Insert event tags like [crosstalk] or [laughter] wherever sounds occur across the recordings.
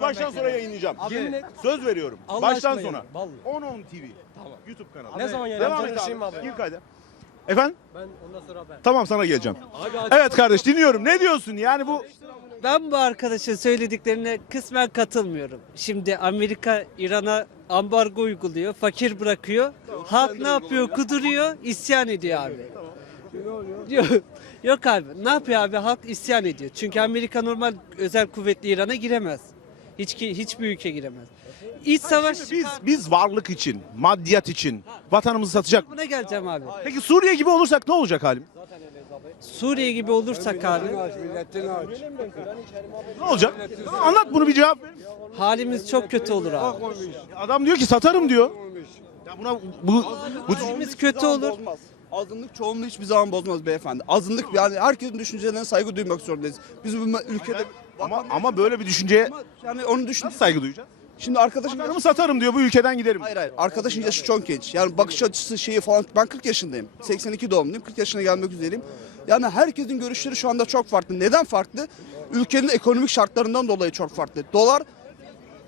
Baştan sona yayınlayacağım. Yemin et. Söz veriyorum. Allah baştan aşkına sona. yayın. Vallahi. 10 10 TV. YouTube kanalı. Ne zaman Devam yayınlayacağım? et konuşayım abi. abi. Gir kayda. Efendim? Ben ondan sonra haber. Tamam sana geleceğim. Evet kardeş dinliyorum. Ne diyorsun? Yani bu Ben bu arkadaşın söylediklerine kısmen katılmıyorum. Şimdi Amerika İran'a ambargo uyguluyor, fakir bırakıyor. Halk ne yapıyor? Kuduruyor, isyan ediyor abi. Yok, yok abi. Ne yapıyor abi? Halk isyan ediyor. Çünkü Amerika normal özel kuvvetli İran'a giremez. Hiç ki- hiçbir ülke giremez. İç savaş biz biz varlık için, maddiyat için vatanımızı satacak. buna geleceğim abi. Peki Suriye gibi olursak ne olacak halim? Suriye gibi olursak abi Ne olacak? Anlat bunu bir cevap ver. halimiz çok kötü olur abi. Adam diyor ki satarım diyor. Ya buna bu bu Halimiz kötü olur. Bozmaz. Azınlık çoğunluğu hiçbir zaman bozmaz beyefendi. Azınlık yani herkesin düşüncelerine saygı duymak zorundayız. Biz bu ülkede ama ama böyle bir düşünceye Ama yani onun düşün. nasıl saygı duyacağız? Şimdi arkadaşım Vatanımı satarım diyor bu ülkeden giderim. Hayır hayır. Arkadaşın yaşı çok genç. Yani bakış açısı şeyi falan. Ben 40 yaşındayım. 82 doğumluyum. 40 yaşına gelmek üzereyim. Yani herkesin görüşleri şu anda çok farklı. Neden farklı? Ülkenin ekonomik şartlarından dolayı çok farklı. Dolar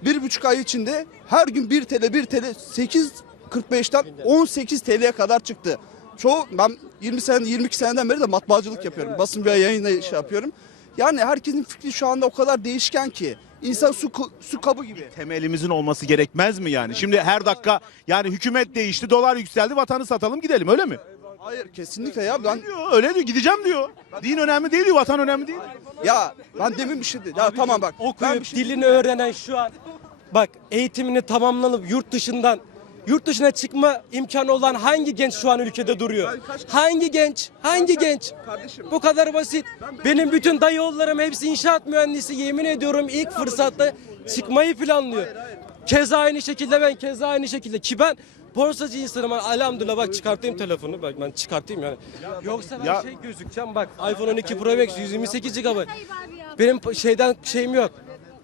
bir buçuk ay içinde her gün 1 TL 1 TL 8.45'ten 18 TL'ye kadar çıktı. Çoğu ben 20 sene 22 seneden beri de matbaacılık yapıyorum. Basın bir yayında şey yapıyorum. Yani herkesin fikri şu anda o kadar değişken ki. İnsan su su kabı gibi. Temelimizin olması gerekmez mi yani? Şimdi her dakika yani hükümet değişti, dolar yükseldi, vatanı satalım gidelim öyle mi? Hayır kesinlikle ya ben Diyor, öyle diyor gideceğim diyor. Din önemli değil diyor, vatan önemli değil. Ya ben demin bir şey dedim. Ya tamam bak. ben okuyup bir şey dilini öğrenen şu an bak eğitimini tamamlanıp yurt dışından yurt dışına çıkma imkanı olan hangi genç şu an ülkede duruyor? Hangi genç? Hangi genç? Kardeşim. Bu kadar basit. Benim bütün dayı oğullarım hepsi inşaat mühendisi. Yemin ediyorum ilk fırsatta çıkmayı planlıyor. Keza aynı şekilde ben keza aynı şekilde ki ben borsacı insanım. Elhamdülillah bak çıkartayım telefonu. Bak ben çıkartayım yani. Yoksa ben Ya- şey gözükeceğim bak iPhone 12 Pro Max 128 GB. Benim p- şeyden şeyim yok.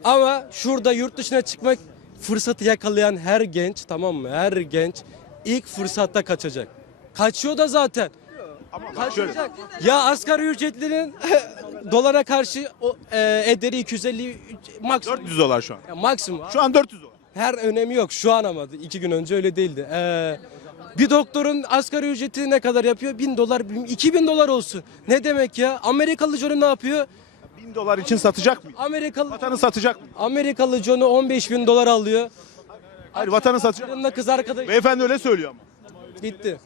Ama şurada yurt dışına çıkmak fırsatı yakalayan her genç tamam mı? Her genç ilk fırsatta kaçacak. Kaçıyor da zaten. Bak şöyle. Kaçacak. Ya asgari ücretlinin [laughs] dolara karşı o, e, ederi 250 maksimum. 400 dolar şu an. Ya maksimum. Şu an 400 dolar. Her önemi yok şu an ama iki gün önce öyle değildi. Ee, bir doktorun asgari ücreti ne kadar yapıyor? 1000 dolar, 2000 dolar olsun. Ne demek ya? Amerikalı John'u ne yapıyor? 1000 dolar için satacak mı? Amerikalı Vatanı satacak mı? Amerikalı John'u 15 bin dolar alıyor. Hayır vatanı satacak. Yanında kız arkadaş Beyefendi öyle söylüyor ama. bitti.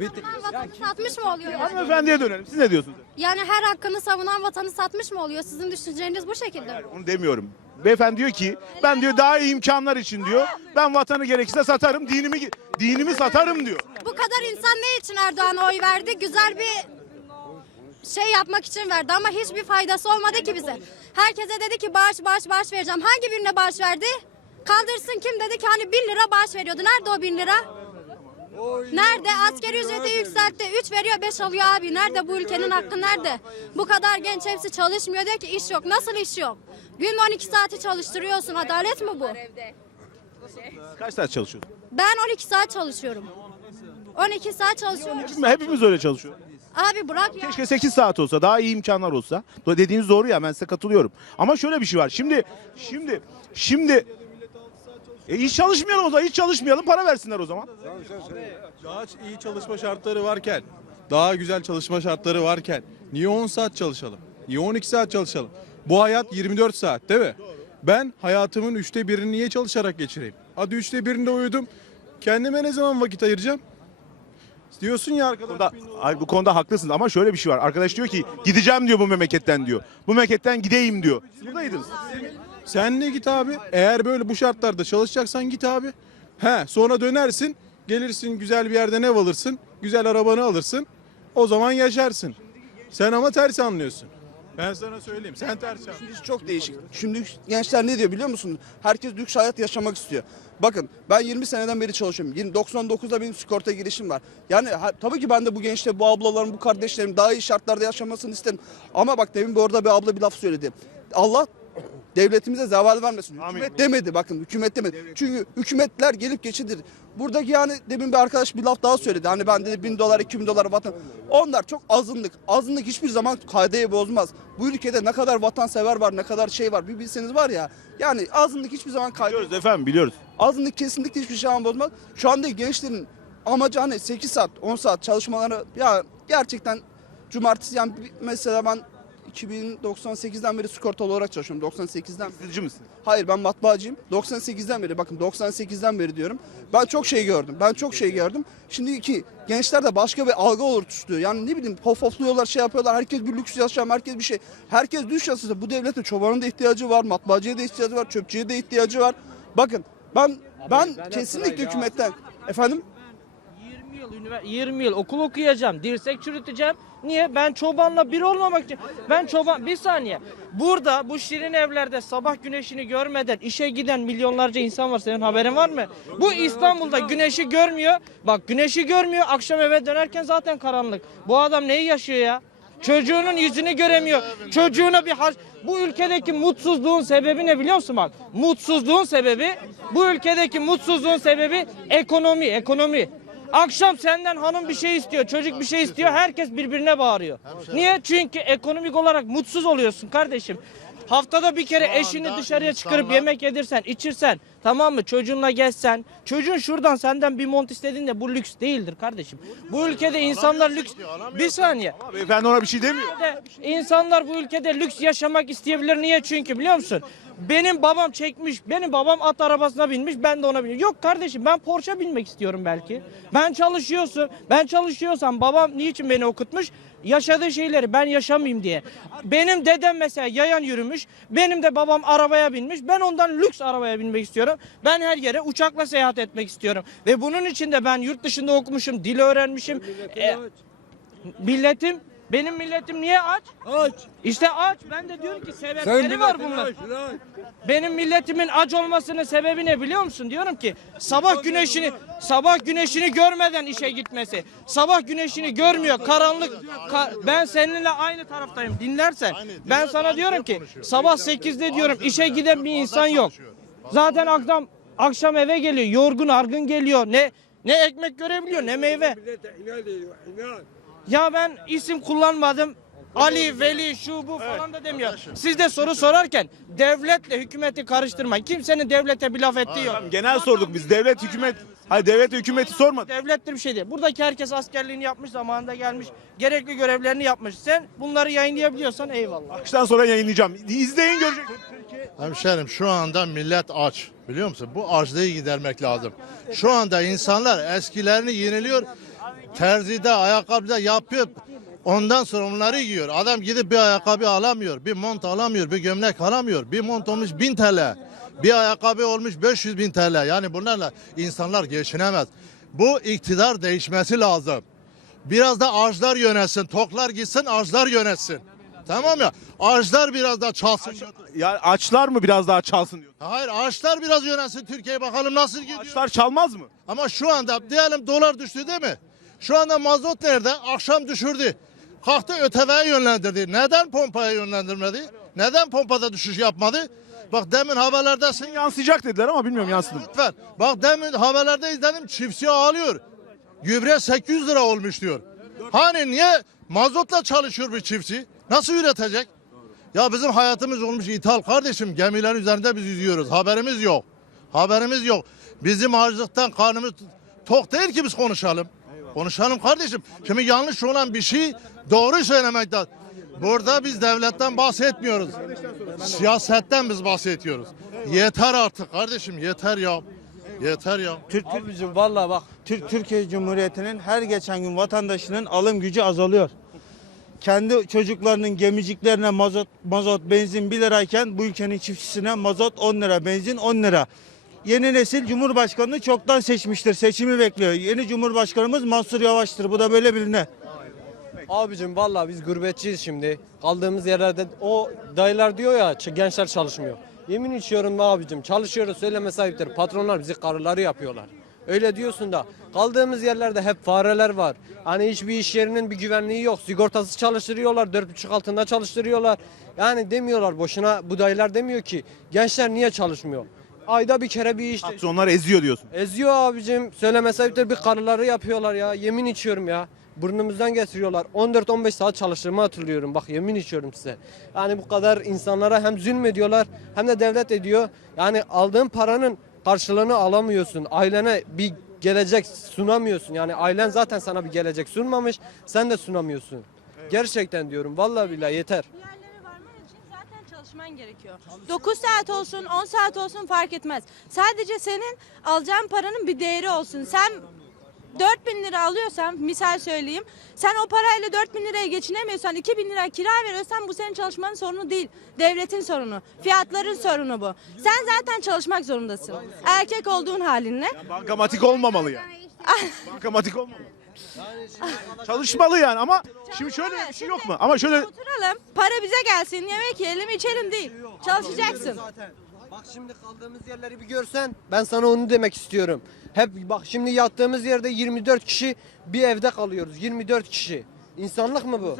Bitti. Vatanı satmış mı oluyor? Yani? Hanımefendiye dönelim. Siz ne diyorsunuz? yani her hakkını savunan vatanı satmış mı oluyor? Sizin düşünceniz bu şekilde mi? Onu demiyorum. Beyefendi diyor ki ben diyor daha iyi imkanlar için diyor. Ben vatanı gerekirse satarım, dinimi dinimi satarım diyor. Bu kadar insan ne için Erdoğan'a oy verdi? Güzel bir şey yapmak için verdi ama hiçbir faydası olmadı ki bize. Herkese dedi ki bağış bağış bağış vereceğim. Hangi birine bağış verdi? Kaldırsın kim dedi ki hani 1 lira bağış veriyordu. Nerede o 1000 lira? Nerede? Askeri ücreti yükseltti. 3 veriyor 5 alıyor abi. Nerede bu ülkenin hakkı nerede? Bu kadar genç hepsi çalışmıyor diyor ki iş yok. Nasıl iş yok? Gün 12 saati çalıştırıyorsun. Adalet mi bu? Kaç saat çalışıyorsun? Ben 12 saat çalışıyorum. 12 saat çalışıyorum. Hepimiz öyle çalışıyor. Abi bırak ya. Keşke 8 saat olsa, daha iyi imkanlar olsa. Dediğiniz doğru ya ben size katılıyorum. Ama şöyle bir şey var. Şimdi şimdi şimdi e hiç çalışmayalım o zaman. Hiç çalışmayalım. Para versinler o zaman. Daha iyi çalışma şartları varken, daha güzel çalışma şartları varken niye 10 saat çalışalım? Niye 12 saat çalışalım? Bu hayat 24 saat değil mi? Ben hayatımın üçte birini niye çalışarak geçireyim? Hadi üçte birinde uyudum. Kendime ne zaman vakit ayıracağım? Diyorsun ya Bu arkadaş. konuda, ay, bu konuda haklısınız ama şöyle bir şey var. Arkadaş diyor ki gideceğim diyor bu memleketten diyor. Bu memleketten gideyim diyor. Siz buradaydınız. Sen de git abi. Eğer böyle bu şartlarda çalışacaksan git abi. He sonra dönersin. Gelirsin güzel bir yerden ev alırsın. Güzel arabanı alırsın. O zaman yaşarsın. Sen ama ters anlıyorsun. Ben sana söyleyeyim. Sen ters anlıyorsun. Şimdi çok değişik. Şimdi gençler ne diyor biliyor musun? Herkes lüks hayat yaşamak istiyor. Bakın ben 20 seneden beri çalışıyorum. 20 99'da benim sigorta girişim var. Yani ha- tabii ki ben de bu gençler, bu ablalarım, bu kardeşlerim daha iyi şartlarda yaşamasını isterim. Ama bak demin bir orada bir abla bir laf söyledi. Allah devletimize zeval vermesin. Amin. Hükümet demedi bakın hükümet demedi. Çünkü hükümetler gelip geçidir. Buradaki yani demin bir arkadaş bir laf daha söyledi. Hani ben dedi bin dolar iki bin dolar vatan. Onlar çok azınlık. Azınlık hiçbir zaman kaideyi bozmaz. Bu ülkede ne kadar vatansever var ne kadar şey var bir bilseniz var ya. Yani azınlık hiçbir zaman kaydeyi Biliyoruz efendim biliyoruz. Azınlık kesinlikle hiçbir şey bozmaz. Şu anda gençlerin amacı hani 8 saat 10 saat çalışmaları ya gerçekten cumartesi yani mesela ben 2098'den beri sigortalı olarak çalışıyorum. 98'den Sizci misin? Hayır ben matbaacıyım. 98'den beri bakın 98'den beri diyorum. Ben çok şey gördüm. Ben çok şey gördüm. Şimdiki gençlerde başka bir algı oluşturuyor. Yani ne bileyim pofofluyorlar şey yapıyorlar. Herkes bir lüks yaşam. Herkes bir şey. Herkes düş yaşasa bu devletin çobanın da ihtiyacı var. Matbaacıya da ihtiyacı var. Çöpçüye de ihtiyacı var. Bakın ben ben kesinlikle hükümetten efendim 20 yıl ünivers- 20 yıl okul okuyacağım, dirsek çürüteceğim. Niye? Ben çobanla bir olmamak için. Ben çoban bir saniye. Burada bu şirin evlerde sabah güneşini görmeden işe giden milyonlarca insan var. Senin haberin var mı? Bu İstanbul'da güneşi görmüyor. Bak güneşi görmüyor. Akşam eve dönerken zaten karanlık. Bu adam neyi yaşıyor ya? Çocuğunun yüzünü göremiyor. Çocuğuna bir har bu ülkedeki mutsuzluğun sebebi ne biliyor musun bak? Mutsuzluğun sebebi bu ülkedeki mutsuzluğun sebebi ekonomi, ekonomi. Akşam senden hanım bir şey istiyor, çocuk bir şey istiyor, herkes birbirine bağırıyor. Niye? Çünkü ekonomik olarak mutsuz oluyorsun kardeşim. Haftada bir kere eşini dışarıya çıkarıp yemek yedirsen, içirsen, tamam mı? Çocuğunla gezsen, çocuğun şuradan senden bir mont istediğinde bu lüks değildir kardeşim. Bu ülkede insanlar lüks... Bir saniye. Ama beyefendi ona bir şey demiyor. de insanlar bu ülkede lüks yaşamak isteyebilir. Niye? Çünkü biliyor musun? Benim babam çekmiş, benim babam at arabasına binmiş, ben de ona biniyorum. Yok kardeşim ben Porsche binmek istiyorum belki. Ben çalışıyorsun, ben çalışıyorsam babam niçin beni okutmuş? Yaşadığı şeyleri ben yaşamayayım diye. Benim dedem mesela yayan yürümüş, benim de babam arabaya binmiş. Ben ondan lüks arabaya binmek istiyorum. Ben her yere uçakla seyahat etmek istiyorum. Ve bunun için de ben yurt dışında okumuşum, dil öğrenmişim. E, Milletim benim milletim niye aç? Aç. İşte aç. Ben de diyorum ki sebepleri var bunlar. Benim milletimin aç olmasının sebebi ne biliyor musun? Diyorum ki sabah güneşini sabah güneşini görmeden işe gitmesi. Sabah güneşini görmüyor. Karanlık. Ka- ben seninle aynı taraftayım. Dinlersen. Ben sana diyorum ki sabah 8'de diyorum işe giden bir insan yok. Zaten akşam akşam eve geliyor. Yorgun, argın geliyor. Ne ne ekmek görebiliyor ne meyve. Ya ben isim kullanmadım. Ali, Veli, şu bu falan da demiyor. Siz de soru sorarken devletle hükümeti karıştırmayın. Kimsenin devlete bir laf ettiği yok. Genel sorduk biz. Devlet hükümet. Hayır devlet hükümeti sormadı. Devlettir bir şey değil. Buradaki herkes askerliğini yapmış, zamanında gelmiş, gerekli görevlerini yapmış. Sen bunları yayınlayabiliyorsan eyvallah. Akşamdan sonra yayınlayacağım. İzleyin göreceksiniz. Hemşerim şu anda millet aç. Biliyor musun? Bu açlığı gidermek lazım. Şu anda insanlar eskilerini yeniliyor. Terzide, ayakkabıda yapıyor. Ondan sonra onları giyiyor. Adam gidip bir ayakkabı alamıyor. Bir mont alamıyor. Bir gömlek alamıyor. Bir mont olmuş 1000 TL. Bir ayakkabı olmuş 500 bin TL. Yani bunlarla insanlar geçinemez. Bu iktidar değişmesi lazım. Biraz da ağaçlar yönetsin. Toklar gitsin, ağaçlar yönetsin. Tamam ya. Ağaçlar biraz da çalsın. Ya açlar mı biraz daha çalsın diyor. Hayır ağaçlar biraz yönetsin Türkiye bakalım nasıl gidiyor. Açlar çalmaz mı? Ama şu anda diyelim dolar düştü değil mi? Şu anda mazot nerede? Akşam düşürdü. Kalktı ÖTV'ye yönlendirdi. Neden pompaya yönlendirmedi? Neden pompada düşüş yapmadı? Bak demin haberlerdesin. Yansıyacak dediler ama bilmiyorum yansıdı mı? Lütfen. Bak demin haberlerde izledim çiftçi ağlıyor. Gübre 800 lira olmuş diyor. Hani niye mazotla çalışıyor bir çiftçi? Nasıl üretecek? Ya bizim hayatımız olmuş ithal kardeşim. Gemiler üzerinde biz yüzüyoruz. Haberimiz yok. Haberimiz yok. Bizim açlıktan karnımız tok değil ki biz konuşalım. Konuşalım kardeşim. Şimdi yanlış olan bir şey doğru söylemek lazım. Burada biz devletten bahsetmiyoruz. Siyasetten biz bahsediyoruz. Yeter artık kardeşim yeter ya. Yeter ya. Türk Abicim valla bak Türk Türkiye Cumhuriyeti'nin her geçen gün vatandaşının alım gücü azalıyor. Kendi çocuklarının gemiciklerine mazot, mazot, benzin 1 lirayken bu ülkenin çiftçisine mazot 10 lira, benzin 10 lira. Yeni nesil Cumhurbaşkanını çoktan seçmiştir. Seçimi bekliyor. Yeni Cumhurbaşkanımız Mansur Yavaş'tır. Bu da böyle biline. Abicim vallahi biz gurbetçiyiz şimdi. Kaldığımız yerlerde o dayılar diyor ya gençler çalışmıyor. Yemin içiyorum be abicim çalışıyoruz söyleme sahiptir. Patronlar bizi karıları yapıyorlar. Öyle diyorsun da kaldığımız yerlerde hep fareler var. Hani hiçbir iş yerinin bir güvenliği yok. Sigortası çalıştırıyorlar, dört buçuk altında çalıştırıyorlar. Yani demiyorlar boşuna bu dayılar demiyor ki gençler niye çalışmıyor? Ayda bir kere bir iş Patronlar eziyor diyorsun. Eziyor abicim. Söylemese bir bir karıları yapıyorlar ya. Yemin içiyorum ya. Burnumuzdan getiriyorlar. 14-15 saat çalıştığımı hatırlıyorum. Bak yemin içiyorum size. Yani bu kadar insanlara hem zulmediyorlar hem de devlet ediyor. Yani aldığın paranın karşılığını alamıyorsun. Ailene bir gelecek sunamıyorsun. Yani ailen zaten sana bir gelecek sunmamış. Sen de sunamıyorsun. Gerçekten diyorum. Vallahi billahi yeter. Bir yerlere varman için zaten çalışman gerekiyor. 9 saat olsun, 10 saat olsun fark etmez. Sadece senin alacağın paranın bir değeri olsun. Sen 4000 lira alıyorsan misal söyleyeyim. Sen o parayla 4000 liraya geçinemiyorsan 2000 lira kira veriyorsan bu senin çalışmanın sorunu değil. Devletin sorunu. Fiyatların sorunu bu. Sen zaten çalışmak zorundasın. Erkek olduğun halinle. Bankamatik olmamalı yani. [laughs] Bankamatik olmamalı. Çalışmalı yani ama şimdi şöyle bir şey yok mu? Ama şöyle Oturalım. Para bize gelsin. Yemek yiyelim, içelim değil. Çalışacaksın. Bak şimdi kaldığımız yerleri bir görsen ben sana onu demek istiyorum. Hep bak şimdi yattığımız yerde 24 kişi bir evde kalıyoruz. 24 kişi. İnsanlık mı bu?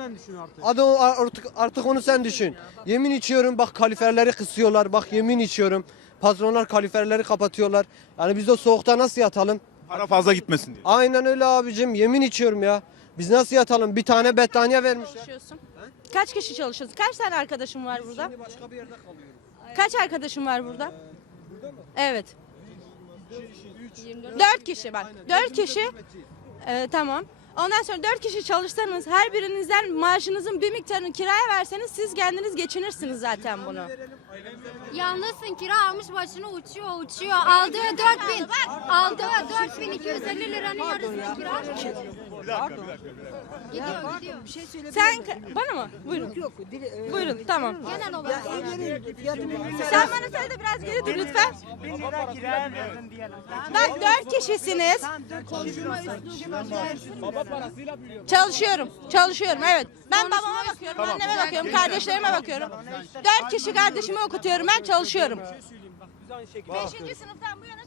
Hadi o artık, artık onu sen düşün. Yemin içiyorum bak kaliferleri kısıyorlar. Bak yemin içiyorum. Patronlar kaliferleri kapatıyorlar. Yani biz o soğukta nasıl yatalım? Para fazla gitmesin diye. Aynen öyle abicim. Yemin içiyorum ya. Biz nasıl yatalım? Bir tane battaniye vermişler. Çalışıyorsun. Kaç kişi çalışıyorsun? Kaç tane arkadaşın var burada? Şimdi başka bir yerde kalıyoruz. Kaç arkadaşın var burada? Evet. Dört kişi bak. Dört kişi. Ee, tamam. Ondan sonra dört kişi çalışsanız her birinizden maaşınızın bir miktarını kiraya verseniz siz kendiniz geçinirsiniz zaten bunu. Yalnızsın kira almış başını uçuyor uçuyor. Aldığı 4000. Aldığı 4250 liranın yarısını kira. Gidiyor gidiyor. Sen ka- bana mı? Buyurun. Buyurun tamam. Genel olarak. Sen bana söyle de biraz geri dur lütfen. Bak dört kişisiniz. Çalışıyorum. Çalışıyorum evet. Ben babama bakıyorum, anneme bakıyorum, kardeşlerime bakıyorum. Dört kişi kardeşimi okutuyorum ben çalışıyorum. Beşinci sınıftan bu yana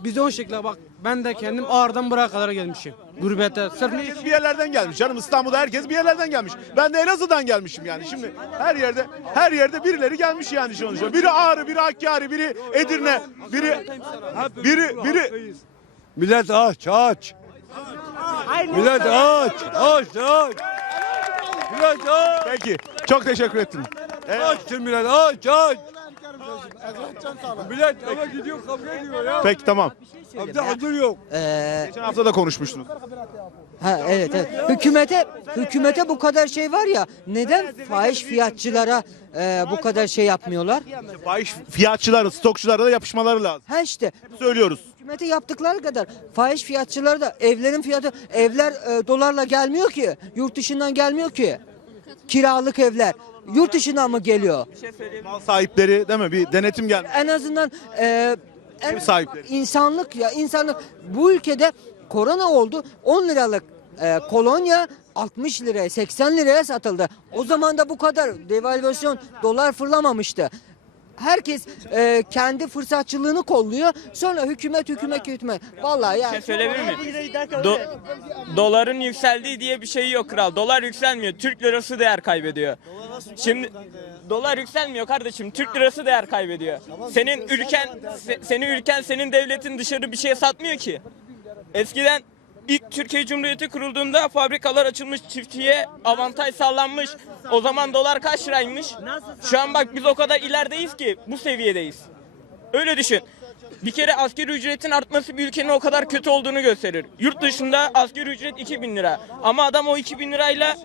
çalışıyorum okudum okudum. Biz o şekilde bak ben de kendim Ağrı'dan buraya kadar gelmişim. Gurbete. Sırf ne Herkes bir yerlerden gelmiş. Canım İstanbul'da herkes bir yerlerden gelmiş. Ben de Elazığ'dan gelmişim yani. Şimdi her yerde her yerde birileri gelmiş yani sonuçta. Biri Ağrı, biri Hakkari, biri Edirne, biri biri biri Millet aç aç. Millet aç aç aç. Millet aç. Peki. Çok teşekkür ettim. Açtır millet aç aç. Millet eve gidiyor kavga ediyor ya. Peki tamam. Evde hazır yok. Geçen hafta da konuşmuştunuz. Ha evet evet. Hükümete hükümete bu kadar şey var ya neden fahiş fiyatçılara e, bu kadar şey yapmıyorlar? Fahiş fiyatçılara, stokçulara da yapışmaları lazım. Ha işte Söylüyoruz. hükümete yaptıkları kadar fahiş fiyatçılar da evlerin fiyatı evler e, dolarla gelmiyor ki. Yurt dışından gelmiyor ki. Kiralık evler yurt dışından mı geliyor? Mal sahipleri değil mi? Bir denetim gelmiş. En azından e, en- Ev sahipleri. insanlık ya insanlık bu ülkede korona oldu 10 liralık e, kolonya 60 liraya 80 liraya satıldı. O zaman da bu kadar devalüasyon dolar fırlamamıştı. Herkes e, kendi fırsatçılığını kolluyor. Sonra hükümet hükümet hükümet. Vallahi ya. söyleyebilir miyim? Do- doların yükseldiği diye bir şey yok kral. Dolar yükselmiyor. Türk lirası değer kaybediyor. Şimdi dolar yükselmiyor kardeşim. Türk lirası değer kaybediyor. Senin ülken se- senin ülken senin devletin dışarı bir şey satmıyor ki. Eskiden ilk Türkiye Cumhuriyeti kurulduğunda fabrikalar açılmış, çiftçiye avantaj sağlanmış. O zaman dolar kaç liraymış? Şu an bak biz o kadar ilerideyiz ki bu seviyedeyiz. Öyle düşün. Bir kere asgari ücretin artması bir ülkenin o kadar kötü olduğunu gösterir. Yurt dışında asgari ücret 2000 lira. Ama adam o 2000 lirayla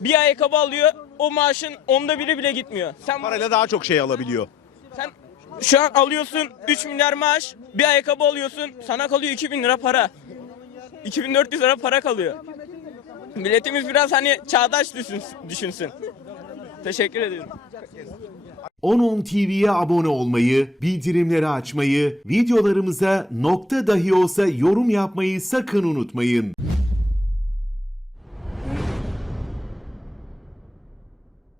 bir ayakkabı alıyor. O maaşın onda biri bile gitmiyor. Sen Parayla daha çok şey alabiliyor. sen şu an alıyorsun 3 milyar maaş, bir ayakkabı alıyorsun, sana kalıyor 2000 lira para. 2400 lira para kalıyor. Milletimiz biraz hani çağdaş düşünsün. Teşekkür ediyorum. 10.10 TV'ye abone olmayı, bildirimleri açmayı, videolarımıza nokta dahi olsa yorum yapmayı sakın unutmayın.